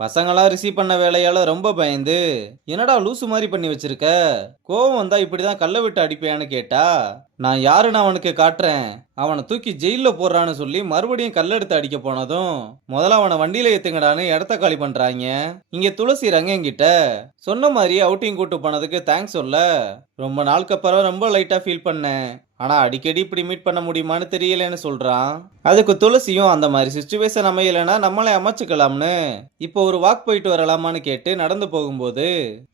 பசங்களாம் ரிசீவ் பண்ண வேலையால ரொம்ப பயந்து, என்னடா லூசு மாதிரி பண்ணி வச்சிருக்க, கோவம் வந்தா இப்படிதான் கல்ல விட்டு அடிப்பியான்னு கேட்டா, நான் யாருன்னு அவனுக்கு காட்டுறேன், அவனை தூக்கி ஜெயில போடுறான்னு சொல்லி மறுபடியும் கல்லெடுத்து அடிக்க போனதும், முதல்ல அவனை வண்டியில ஏத்துங்கடான்னு இடத்த காலி பண்றாங்க. இங்க துளசி ரங்கங்கிட்ட சொன்ன மாதிரி அவுட்டிங் கூட்டு போனதுக்கு தேங்க்ஸ் சொல்ல, ரொம்ப நாளுக்கு அப்புறம் ரொம்ப லைட்டா ஃபீல் பண்ணேன், ஆனா அடிக்கடி இப்படி மீட் பண்ண முடியுமான்னு தெரியலன்னு சொல்றான். அதுக்கு துளசியும் அந்த மாதிரி சுச்சுவேஷன் அமையலைன்னா நம்மளே அமைச்சுக்கலாம்னு இப்போ ஒரு வாக் போயிட்டு வரலாமான்னு கேட்டு நடந்து போகும்போது,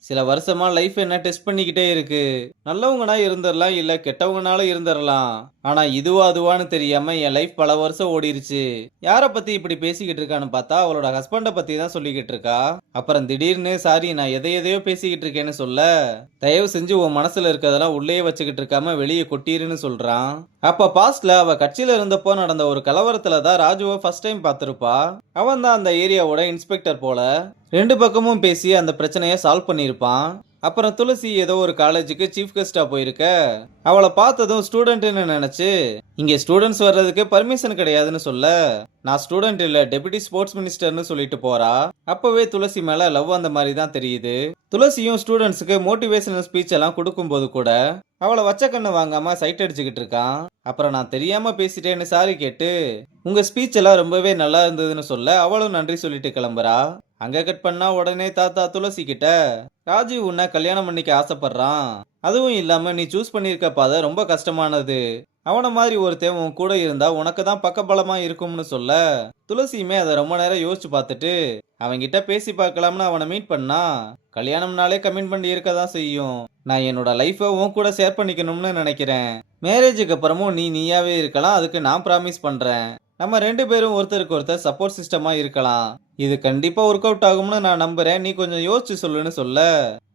சில வருஷமா லைஃப் என்ன டெஸ்ட் பண்ணிக்கிட்டே இருக்கு, நல்லவங்கனா இருந்துடலாம் இல்ல கெட்டவங்கனால இருந்துடலாம், ஆனா இதுவா அதுவான்னு தெரியாம என் லைஃப் பல வருஷம் ஓடிருச்சு. யார பத்தி இப்படி பேசிக்கிட்டு இருக்கான்னு பார்த்தா அவளோட ஹஸ்பண்ட பத்தி தான் சொல்லிக்கிட்டு இருக்கா. அப்புறம் திடீர்னு சாரி நான் எதையோ பேசிக்கிட்டு இருக்கேன்னு சொல்ல, தயவு செஞ்சு உன் மனசுல இருக்கதெல்லாம் உள்ளே வச்சுக்கிட்டு இருக்காம வெளியே கொட்டிருன்னு சொல்றான். அப்ப பாஸ்ட்ல அவ கட்சியில இருந்தப்போ நடந்த ஒரு கலவரத்துல தான் ராஜுவை ஃபர்ஸ்ட் டைம் பார்த்திருப்பா. அவன் தான் அந்த ஏரியாவோட இன்ஸ்பெக்டர் போல. ரெண்டு பக்கமும் பேசி அந்த பிரச்சனையை சால்வ் பண்ணியிருப்பான். அப்புறம் துளசி ஏதோ ஒரு காலேஜுக்கு சீஃப் கெஸ்டா போயிருக்க, அவளை பார்த்ததும் ஸ்டூடெண்ட்னு நினைச்சு இங்க ஸ்டூடெண்ட்ஸ் வர்றதுக்கு பர்மிஷன் கிடையாதுன்னு சொல்ல, நான் ஸ்டூடெண்ட் இல்ல டெபுட்டி ஸ்போர்ட்ஸ் மினிஸ்டர்னு சொல்லிட்டு போறா. அப்பவே துளசி மேல லவ் அந்த மாதிரி தான் தெரியுது. துளசியும் ஸ்டூடெண்ட்ஸுக்கு மோட்டிவேஷனல் ஸ்பீச் எல்லாம் கொடுக்கும்போது கூட அவளை வச்ச கண்ணு வாங்காம சைட் அடிச்சுக்கிட்டு இருக்கான். அப்புறம் நான் தெரியாம பேசிட்டேன்னு சாரி கேட்டு உங்க ஸ்பீச் எல்லாம் ரொம்பவே நல்லா இருந்ததுன்னு சொல்ல அவளும் நன்றி சொல்லிட்டு கிளம்புறா. அங்க கட் பண்ணா உடனே தாத்தா துளசி கிட்ட, ராஜீவ் உன்னை கல்யாணம் பண்ணிக்க ஆசைப்படுறான், அதுவும் இல்லாம நீ சூஸ் பண்ணிருக்க பாதை ரொம்ப கஷ்டமானது, அவன மாதிரி ஒருத்தன் உன் கூட இருந்தா உனக்கு தான் பக்கபலமா இருக்கும்னு சொல்ல, துளசியுமே அதை ரொம்ப நேரம் யோசிச்சு பார்த்துட்டு அவன்கிட்ட பேசி பார்க்கலாம்னு அவனை மீட் பண்ணா, கல்யாணம்னாலே கமிட்மெண்ட் இருக்க தான் செய்யும், நான் என்னோட லைஃபை உன் கூட ஷேர் பண்ணிக்கணும்னு நினைக்கிறேன், மேரேஜுக்கு அப்புறமும் நீ நீயாவே இருக்கலாம், அதுக்கு நான் ப்ராமிஸ் பண்றேன், நம்ம ரெண்டு பேரும் ஒருத்தருக்கு ஒருத்தர் சப்போர்ட் சிஸ்டமா இருக்கலாம், இது கண்டிப்பா ஒர்க் அவுட் ஆகும்னு நான் நம்புறேன், நீ கொஞ்சம் யோசிச்சு சொல்லுன்னு சொல்ல,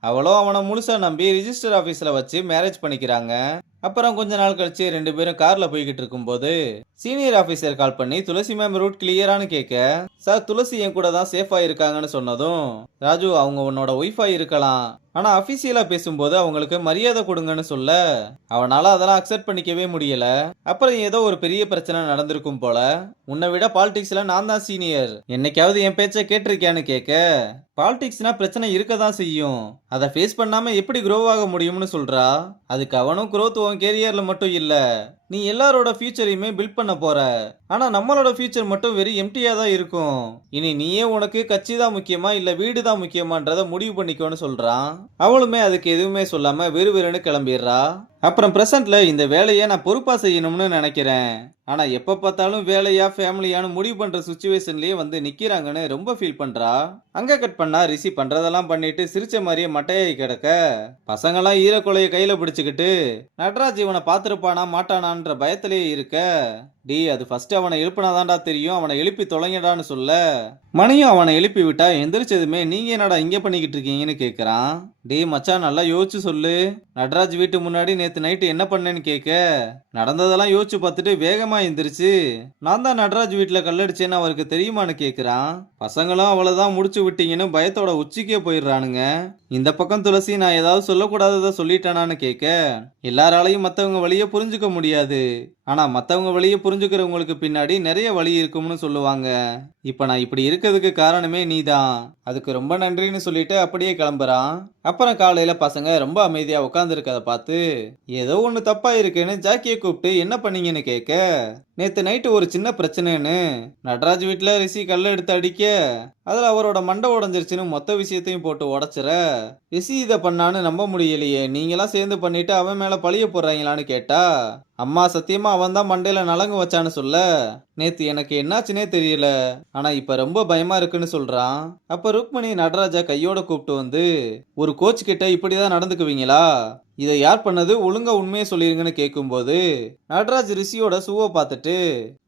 அவளும் அவனை முழுசா நம்பி ரிஜிஸ்டர் ஆபீஸ்ல வச்சு மேரேஜ் பண்ணிக்கிறாங்க. அப்புறம் கொஞ்ச நாள் கழிச்சு ரெண்டு பேரும் கார்ல போய்கிட்டு இருக்கும்போது சீனியர் ஆபீசர் கால் பண்ணி துளசி மேம் ரூட் கிளியரானு கேட்க, சார் துளசி என் கூட தான் சேஃபா இருக்காங்கன்னு சொன்னதும், ராஜு அவங்க உன்னோட ஒய்ஃபா இருக்கலாம், ஆனா அபிஷியலா பேசும்போது அவங்களுக்கு மரியாதை கொடுங்கன்னு சொல்ல, அவனால அதெல்லாம் அக்செப்ட் பண்ணிக்கவே முடியல. அப்புறம் ஏதோ ஒரு பெரிய பிரச்சனை நடந்திருக்கும் போல, உன்னை விட பாலிடிக்ஸ்ல நான் தான் சீனியர், என்னைக்காவது என் பேச்சை கேட்டிருக்கியான்னு கேட்க, பாலிடிக்ஸ்னா பிரச்சனை இருக்க தான் செய்யும், அதை ஃபேஸ் பண்ணாம எப்படி க்ரோ ஆக முடியும்னு சொல்றா. அதுக்கு அவனும் growth உன் கேரியர்ல மட்டும் இல்ல, நீ எல்லாரோட ஃபியூச்சரையுமே பில்ட் பண்ண போற, ஆனா நம்மளோட ஃபியூச்சர் மட்டும் வெறும் எம்டியா தான் இருக்கும், இனி நீயே உனக்கு கட்சி தான் முக்கியமா இல்ல வீடு தான் முக்கியமான்றத முடிவு பண்ணிக்கோன்னு சொல்றான். அவளுமே அதுக்கு எதுவுமே சொல்லாம வெறுவெறுன்னு கிளம்பிடுறா. அப்புறம் பிரசன்ட்ல இந்த வேலையை நான் பொறுப்பா செய்யணும்னு நினைக்கிறேன், ஆனா எப்ப பார்த்தாலும் வேலையா ஃபேமிலியானு முடிவு பண்ற சுச்சுவேஷன்லயே வந்து நிக்கிறாங்கன்னு ரொம்ப ஃபீல் பண்றா. அங்க கட் பண்ணா ரிஷி பண்றதெல்லாம் பண்ணிட்டு சிரிச்ச மாதிரியே மட்டையாகி கிடக்க, பசங்கெல்லாம் ஈரக்குலைய கையில பிடிச்சுக்கிட்டு நடராஜ் இவனை பார்த்திருப்பானா மாட்டானான்ற பயத்திலேயே இருக்க, டி அது ஃபர்ஸ்ட் அவனை எழுப்பினாதான்டா தெரியும், அவனை எழுப்பி தொலைங்கடான்னு சொல்ல, மணியும் அவனை எழுப்பி விட்டா எந்திரிச்சதுமே நீங்க என்னடா இங்க பண்ணிக்கிட்டு இருக்கீங்கன்னு கேக்குறான். டே மச்சான் நல்லா யோசிச்சு சொல்லு, நடராஜ் வீட்டு முன்னாடி நேத்து நைட்டு என்ன பண்ணேன்னு கேட்க, நடந்ததெல்லாம் யோசிச்சு பார்த்துட்டு வேகமா எந்திரிச்சு நான் தான் நடராஜ் வீட்டுல கல்லடிச்சேன்னு அவருக்கு தெரியுமான்னு கேக்குறான். பசங்களும் அவ்வளவுதான் முடிச்சு விட்டீங்கன்னு பயத்தோட உச்சிக்கே போயிடுறானுங்க. இந்த பக்கம் துளசி நான் ஏதாவது சொல்லக்கூடாததை சொல்லிட்டானான்னு கேட்க, எல்லாராலையும் மத்தவங்க வழியை புரிஞ்சுக்க முடியாது, ஆனா மத்தவங்க வழியை புரிஞ்சுக்கிறவங்களுக்கு பின்னாடி நிறைய வழி இருக்கும்னு சொல்லுவாங்க, இப்ப நான் இப்படி இருக்கிறதுக்கு காரணமே நீதான், அதுக்கு ரொம்ப நன்றின்னு சொல்லிட்டு அப்படியே கிளம்புறான். அப்புறம் காலையில பசங்க ரொம்ப அமைதியா உட்கார்ந்து இருக்கதை பார்த்து ஏதோ ஒண்ணு தப்பா இருக்குன்னு ஜாக்கியை கூப்பிட்டு என்ன பண்ணீங்கன்னு கேட்க, நேத்து நைட்டு ஒரு சின்ன பிரச்சனைன்னு நடராஜ் வீட்டுல ரிஷி கல்ல எடுத்து அடிக்க அதுல அவரோட மண்டை உடஞ்சிருச்சுன்னு மொத்த விஷயத்தையும் போட்டு உடைச்சிட, ரிஷி இதை பண்ணான்னு நம்ப முடியலையே, நீங்களாம் சேர்ந்து பண்ணிட்டு அவன் மேல பழிய போடுறாங்களான்னு கேட்டா, அம்மா சத்தியமா அவன் தான் மண்டையில நலங்கு வச்சான்னு சொல்ல, நேத்து எனக்கு என்னாச்சுனே தெரியல, ஆனா இப்ப ரொம்ப பயமா இருக்குன்னு சொல்றான். அப்ப ருக்மணி நடராஜா கையோட கூப்பிட்டு வந்து, ஒரு கோச் கிட்ட இப்படிதான் நடந்துக்குவீங்களா, இதை யார் பண்ணது ஒழுங்கா உண்மையை சொல்லிருங்கன்னு கேட்கும்போது, நடராஜ் ரிஷியோட ஷூவை பார்த்துட்டு,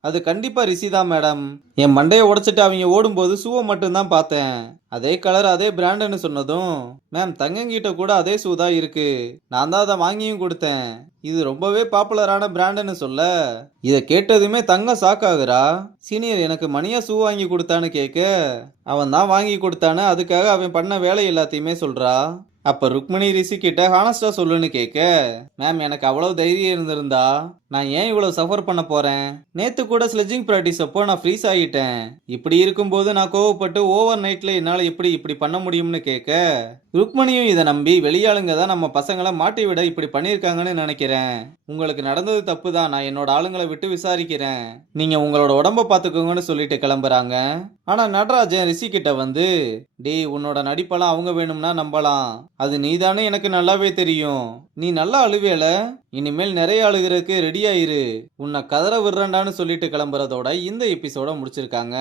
அது கண்டிப்பா ரிஷி தான் மேடம், என் மண்டையை உடைச்சிட்டு அவங்க ஓடும்போது ஷூவை மட்டும்தான் பார்த்தேன், அதே கலர் அதே பிராண்டுன்னு சொன்னதும், மேம் தங்கங்கிட்ட கூட அதே ஷூ தான் இருக்கு, நான் தான் அதை வாங்கியும் கொடுத்தேன், இது ரொம்பவே பாப்புலரான பிராண்டுன்னு சொல்ல, இதை கேட்டதுமே தங்கம் ஷாக் ஆகுறா. சீனியர் எனக்கு மணியா ஷூ வாங்கி கொடுத்தான்னு கேட்க, அவன் தான் வாங்கி கொடுத்தான்னு அதுக்காக அவன் பண்ண வேலை எல்லாத்தையுமே சொல்றா. அப்ப ருக்மணி ரிஷி கிட்ட ஹானஸ்டா சொல்லுன்னு கேட்க, மேம் எனக்கு அவ்வளவு தைரியம் இருந்திருந்தா நான் ஏன் இவ்வளவு சஃபர் பண்ண போறேன்? நேத்து கூட ஸ்லெட்ஜிங் பிராக்டிஸ் அப்போ நான் ஃப்ரீஸ் ஆகிட்டேன். இப்படி இருக்கும்போது நான் கோவப்பட்டு ஓவர் நைட்ல என்னால எப்படி இப்படி பண்ண முடியும்னு கேட்க, ருக்மணியும் இதை நம்பி வெளியாளுங்க தான் நம்ம பசங்களை மாட்டி விட இப்படி பண்ணியிருக்காங்கன்னு நினைக்கிறேன். உங்களுக்கு நடந்தது தப்பு தான், நான் என்னோட ஆளுங்களை விட்டு விசாரிக்கிறேன், நீங்க உங்களோட உடம்ப பாத்துக்கோங்கன்னு சொல்லிட்டு கிளம்புறாங்க. ஆனா நடராஜன் ரிஷி கிட்ட வந்து, டேய் உன்னோட நடிப்பெல்லாம் அவங்க வேணும்னா நம்பலாம், அது நீதானே எனக்கு நல்லாவே தெரியும், நீ நல்லா அழுவேல, இனிமேல் நிறைய அழுகிறதுக்கு ரெடி ஆயிரு, உன்னை கதற விடுறேன்டான்னு சொல்லிட்டு கிளம்புறதோட இந்த எபிசோட முடிச்சிருக்காங்க.